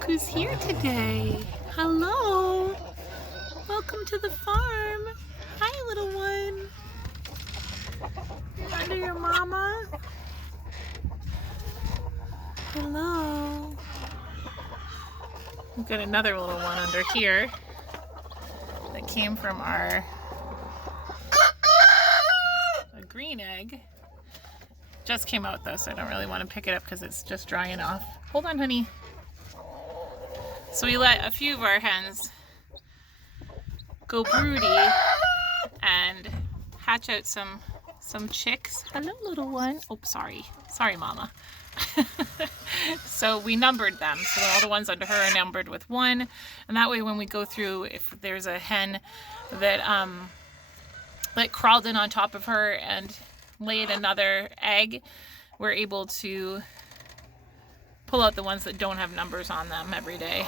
Look who's here today. Hello. Welcome to the farm. Hi, little one. You're under your mama. Hello. We've got another little one under here that came from a green egg. Just came out though, so I don't really want to pick it up because it's just drying off. Hold on, honey. So we let a few of our hens go broody and hatch out some chicks. Hello, little one. Oh, sorry, mama. So we numbered them, so all the ones under her are numbered with 1, and that way when we go through, if there's a hen that crawled in on top of her and laid another egg, we're able to pull out the ones that don't have numbers on them every day.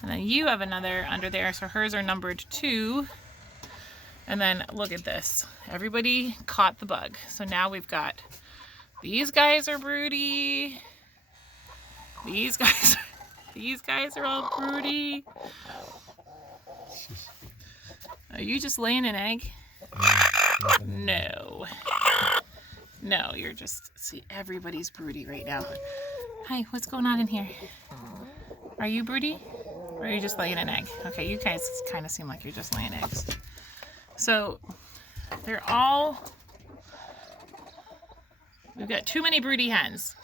And then you have another under there, so hers are numbered 2. And then look at this. Everybody caught the bug. So now we've got these guys are broody. These guys are all broody. Are you just laying an egg? No. No, you're just, see, everybody's broody right now. Hi, what's going on in here? Are you broody? Or are you just laying an egg? Okay, you guys kind of seem like you're just laying eggs. So, they're all, we've got too many broody hens.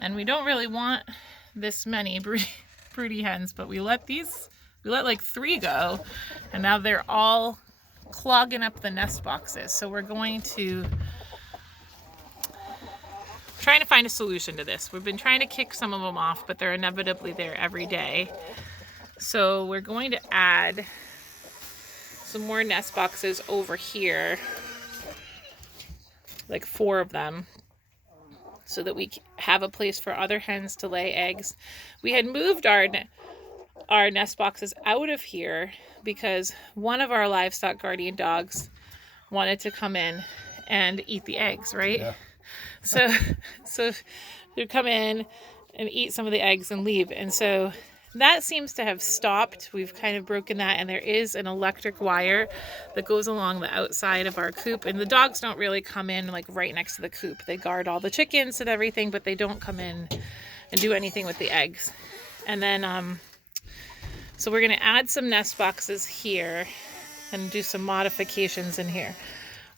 And we don't really want this many broody hens, but we let like 3 go. And now they're all clogging up the nest boxes. So we're going to trying to find a solution to this. We've been trying to kick some of them off, but they're inevitably there every day. So we're going to add some more nest boxes over here, like 4 of them, so that we have a place for other hens to lay eggs. We had moved our nest boxes out of here because one of our livestock guardian dogs wanted to come in and eat the eggs, right? Yeah. So they'd come in and eat some of the eggs and leave. And so that seems to have stopped. We've kind of broken that, and there is an electric wire that goes along the outside of our coop. And the dogs don't really come in like right next to the coop. They guard all the chickens and everything, but they don't come in and do anything with the eggs. And then, so we're gonna add some nest boxes here and do some modifications in here.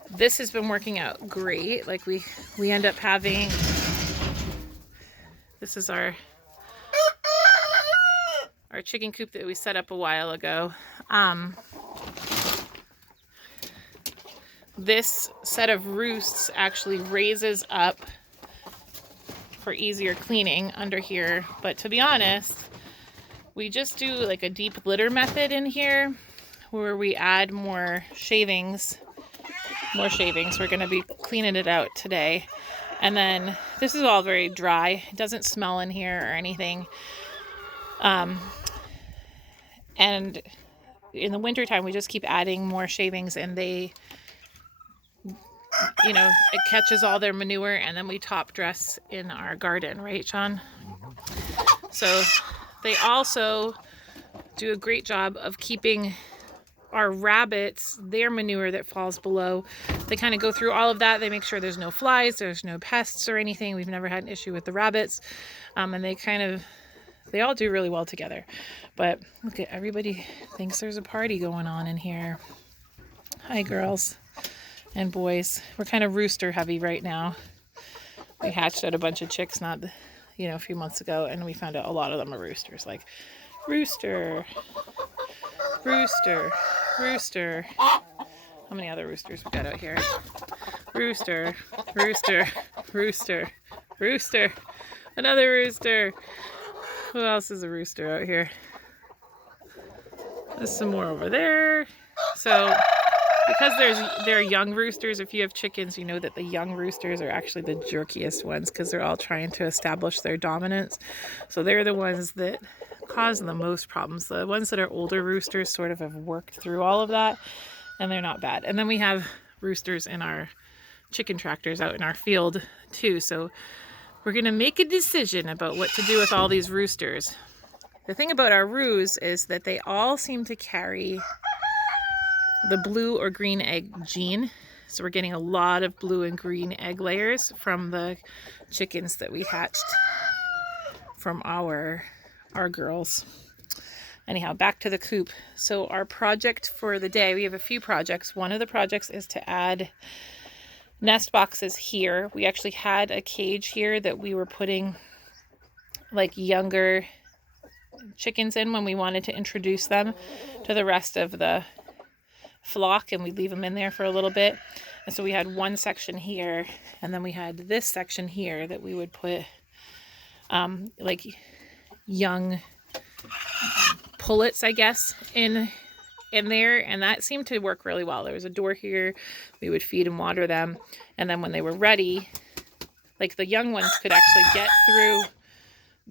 This has been working out great. Like we end up having, this is our chicken coop that we set up a while ago. This set of roosts actually raises up for easier cleaning under here. But to be honest, we just do like a deep litter method in here where we add more shavings. We're going to be cleaning it out today. And then this is all very dry. It doesn't smell in here or anything. And in the wintertime, we just keep adding more shavings, and they, you know, it catches all their manure, and then we top dress in our garden, right, Sean? So they also do a great job of keeping our rabbits, their manure that falls below. They kind of go through all of that. They make sure there's no flies, there's no pests or anything. We've never had an issue with the rabbits. And they all do really well together. But look at, everybody thinks there's a party going on in here. Hi, girls and boys. We're kind of rooster heavy right now. We hatched out a bunch of chicks a few months ago, and we found out a lot of them are roosters. Like, rooster, rooster, rooster. How many other roosters we got out here? Rooster, rooster, rooster, rooster, another rooster. Who else is a rooster out here? There's some more over there. So because they're young roosters, if you have chickens, you know that the young roosters are actually the jerkiest ones because they're all trying to establish their dominance. So they're the ones that cause the most problems. The ones that are older roosters sort of have worked through all of that, and they're not bad. And then we have roosters in our chicken tractors out in our field too. So we're going to make a decision about what to do with all these roosters. the thing about our roos is that they all seem to carry the blue or green egg gene. So we're getting a lot of blue and green egg layers from the chickens that we hatched from our girls. Anyhow, back to the coop. So our project for the day, we have a few projects. One of the projects is to add nest boxes here. We actually had a cage here that we were putting like younger chickens in when we wanted to introduce them to the rest of the flock, and we'd leave them in there for a little bit. And so we had one section here, and then we had this section here that we would put like young pullets, I guess, in there, and that seemed to work really well. There was a door here. We would feed and water them, and then when they were ready, like the young ones could actually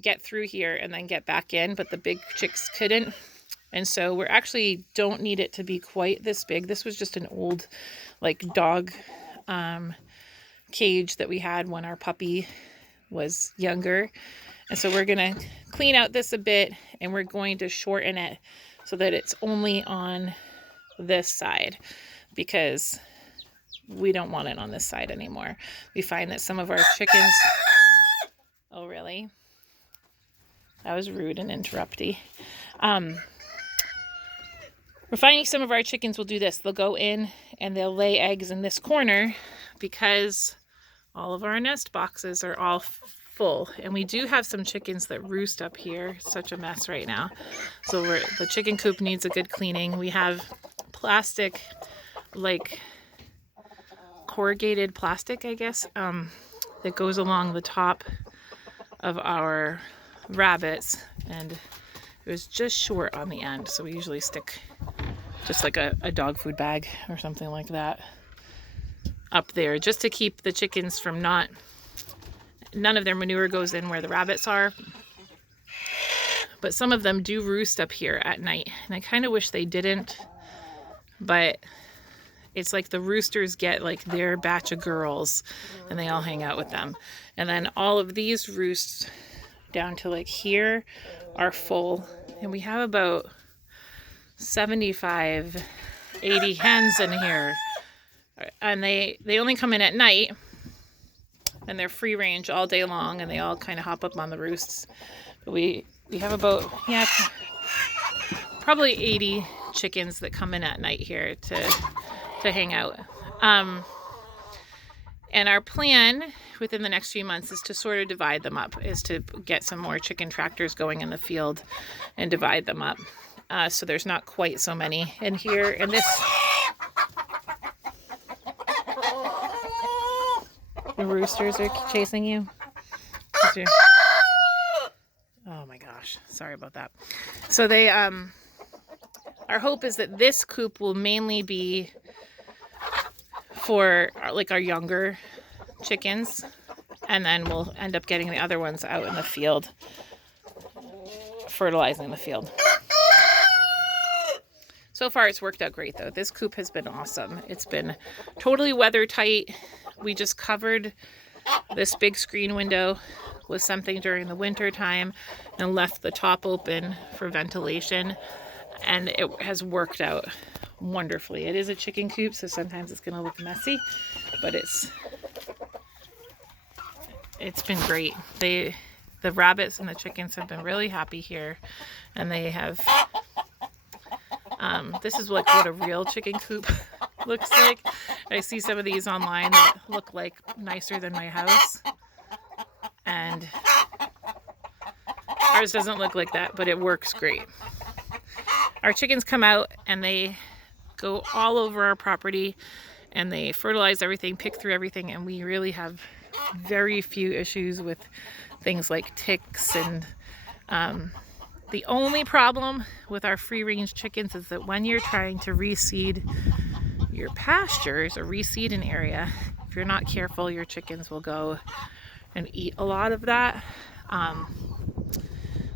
get through here and then get back in, but the big chicks couldn't. And so we're actually don't need it to be quite this big. This was just an old like dog cage that we had when our puppy was younger. And so we're gonna clean out this a bit, and we're going to shorten it so that it's only on this side, because we don't want it on this side anymore. We find that some of our chickens, oh really? That was rude and interrupty. We're finding some of our chickens will do this. They'll go in and they'll lay eggs in this corner because all of our nest boxes are all full. And we do have some chickens that roost up here. It's such a mess right now. So the chicken coop needs a good cleaning. We have plastic, like corrugated plastic, I guess, that goes along the top of our rabbits, and it was just short on the end, so we usually stick just like a dog food bag or something like that up there, just to keep the chickens from none of their manure goes in where the rabbits are. But some of them do roost up here at night, and I kind of wish they didn't, but it's like the roosters get like their batch of girls and they all hang out with them. And then all of these roosts down to like here are full, and we have about 75, 80 hens in here, and they only come in at night, and they're free range all day long, and they all kind of hop up on the roosts. But we have about, yeah, probably 80 chickens that come in at night here to hang out. And our plan within the next few months is to sort of divide them up, is to get some more chicken tractors going in the field and divide them up. So there's not quite so many in here. And this, the roosters are chasing you. Oh my gosh, sorry about that. So they, our hope is that this coop will mainly be for like our younger chickens, and then we'll end up getting the other ones out in the field, fertilizing the field. So far it's worked out great though. This coop has been awesome. It's been totally weather tight. We just covered this big screen window with something during the winter time and left the top open for ventilation, and it has worked out wonderfully. It is a chicken coop, so sometimes it's going to look messy, but it's been great. The rabbits and the chickens have been really happy here, and they have this is like what a real chicken coop looks like. I see some of these online that look like nicer than my house, and ours doesn't look like that, but it works great. Our chickens come out and they go all over our property, and they fertilize everything, pick through everything, and we really have very few issues with things like ticks. And the only problem with our free-range chickens is that when you're trying to reseed your pastures or reseed an area, if you're not careful, your chickens will go and eat a lot of that,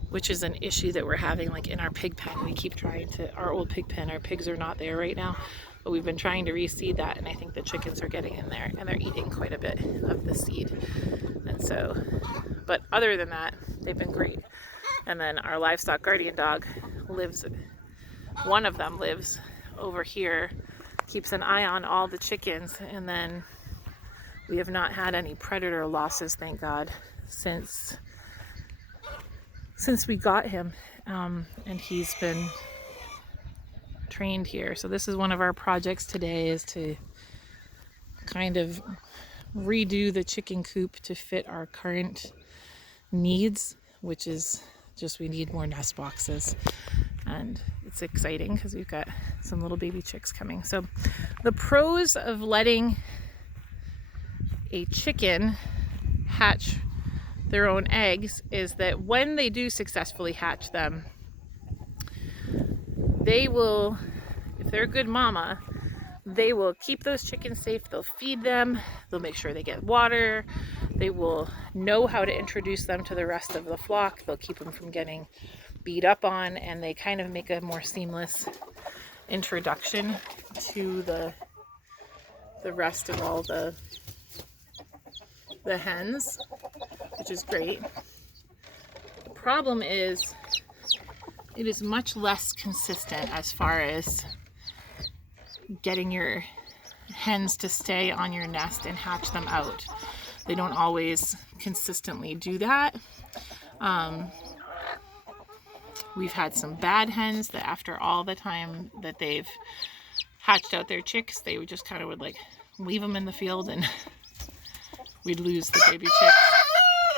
which is an issue that we're having like in our pig pen. We keep trying to, our old pig pen, our pigs are not there right now, but we've been trying to reseed that, and I think the chickens are getting in there and they're eating quite a bit of the seed. And so, but other than that, they've been great. And then our livestock guardian dog lives, one of them lives over here, keeps an eye on all the chickens, and then we have not had any predator losses, thank God, since we got him. And he's been trained here. So this is one of our projects today, is to kind of redo the chicken coop to fit our current needs, which is just we need more nest boxes. And it's exciting because we've got some little baby chicks coming. So the pros of letting a chicken hatch their own eggs is that when they do successfully hatch them, they will, if they're a good mama, they will keep those chickens safe. They'll feed them, they'll make sure they get water, they will know how to introduce them to the rest of the flock, they'll keep them from getting beat up on, and they kind of make a more seamless introduction to the rest of all the hens, which is great. The problem is it is much less consistent as far as getting your hens to stay on your nest and hatch them out. They don't always consistently do that. We've had some bad hens that after all the time that they've hatched out their chicks, they would just kind of would like leave them in the field and we'd lose the baby chicks.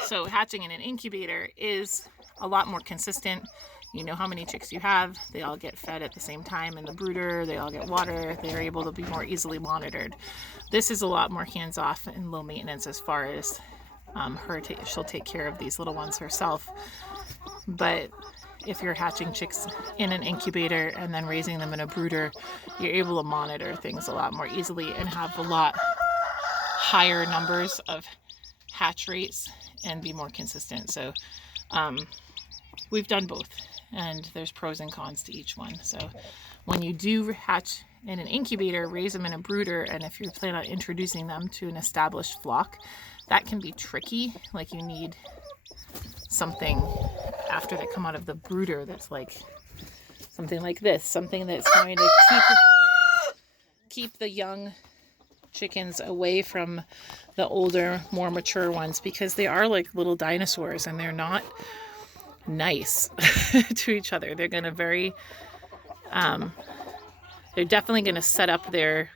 So hatching in an incubator is a lot more consistent. You know how many chicks you have, they all get fed at the same time in the brooder, they all get water, they're able to be more easily monitored. This is a lot more hands-off and low maintenance as far as she'll take care of these little ones herself. But if you're hatching chicks in an incubator and then raising them in a brooder, you're able to monitor things a lot more easily and have a lot higher numbers of hatch rates and be more consistent. So we've done both, and there's pros and cons to each one. So when you do hatch in an incubator, raise them in a brooder, and if you plan on introducing them to an established flock, that can be tricky. Like you need something after they come out of the brooder that's like something like this, something that's going to keep the young chickens away from the older, more mature ones, because they are like little dinosaurs and they're not nice to each other. They're going to they're definitely going to set up their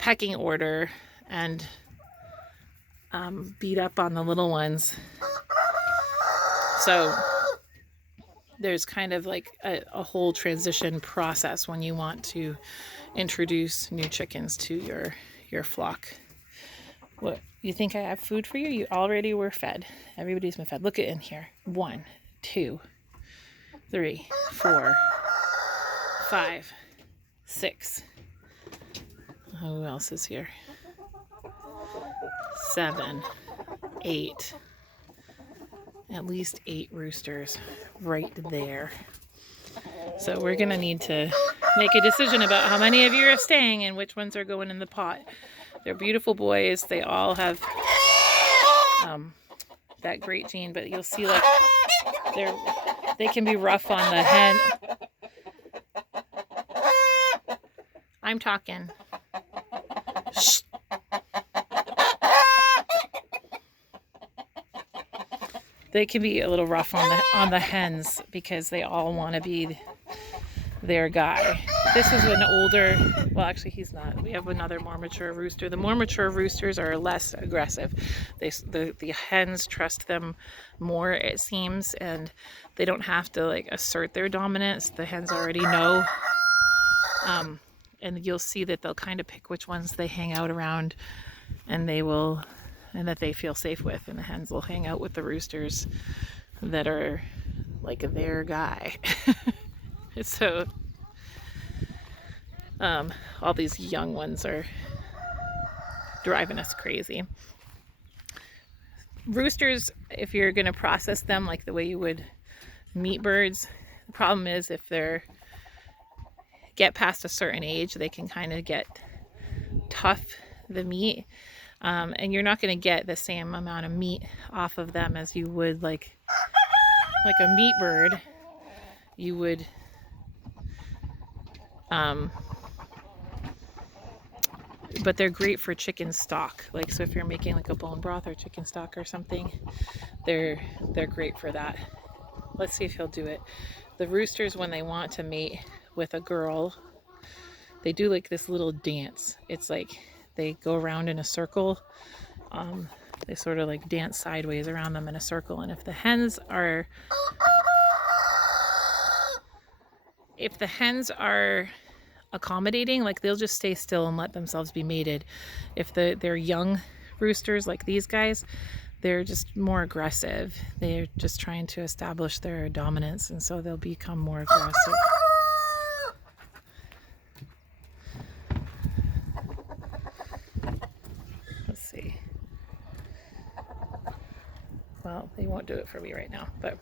pecking order and beat up on the little ones. So there's kind of like a whole transition process when you want to introduce new chickens to your flock. What, you think I have food for you? You already were fed. Everybody's been fed. Look at in here. 1, 2, 3, 4, 5, 6. Who else is here? 7, 8. At least 8 roosters right there. So we're gonna need to make a decision about how many of you are staying and which ones are going in the pot. They're beautiful boys. They all have that great gene, but you'll see like they can be rough on the hen. I'm talking. Shh. They can be a little rough on the hens because they all want to be their guy. This is an older, well actually he's not. We have another more mature rooster. The more mature roosters are less aggressive. The hens trust them more, it seems, and they don't have to like assert their dominance. The hens already know. And you'll see that they'll kind of pick which ones they hang out around and that they feel safe with, and the hens will hang out with the roosters that are like their guy. So all these young ones are driving us crazy. Roosters, if you're going to process them like the way you would meat birds, the problem is if they're get past a certain age, they can kind of get tough, the meat. And you're not going to get the same amount of meat off of them as you would like like a meat bird, you would but they're great for chicken stock. Like, so if you're making like a bone broth or chicken stock or something, they're great for that. Let's see if he'll do it. The roosters, when they want to mate with a girl, they do like this little dance. It's like they go around in a circle. They sort of like dance sideways around them in a circle. And if the hens are accommodating, like they'll just stay still and let themselves be mated. If they're young roosters like these guys, they're just more aggressive. They're just trying to establish their dominance, and so they'll become more aggressive. Let's see. Well, they won't do it for me right now, but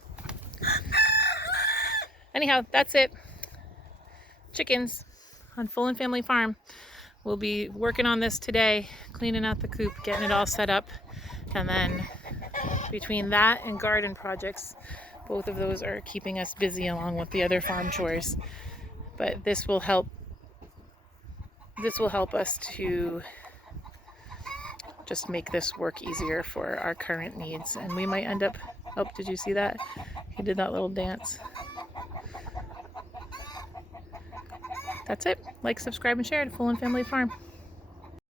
anyhow, that's it. Chickens on Full and Family Farm. We'll be working on this today, cleaning out the coop, getting it all set up, and then between that and garden projects, both of those are keeping us busy along with the other farm chores. But this will help us to just make this work easier for our current needs. And we might end up, oh, did you see that? He did that little dance. That's it. Like, subscribe, and share to Full and Family Farm.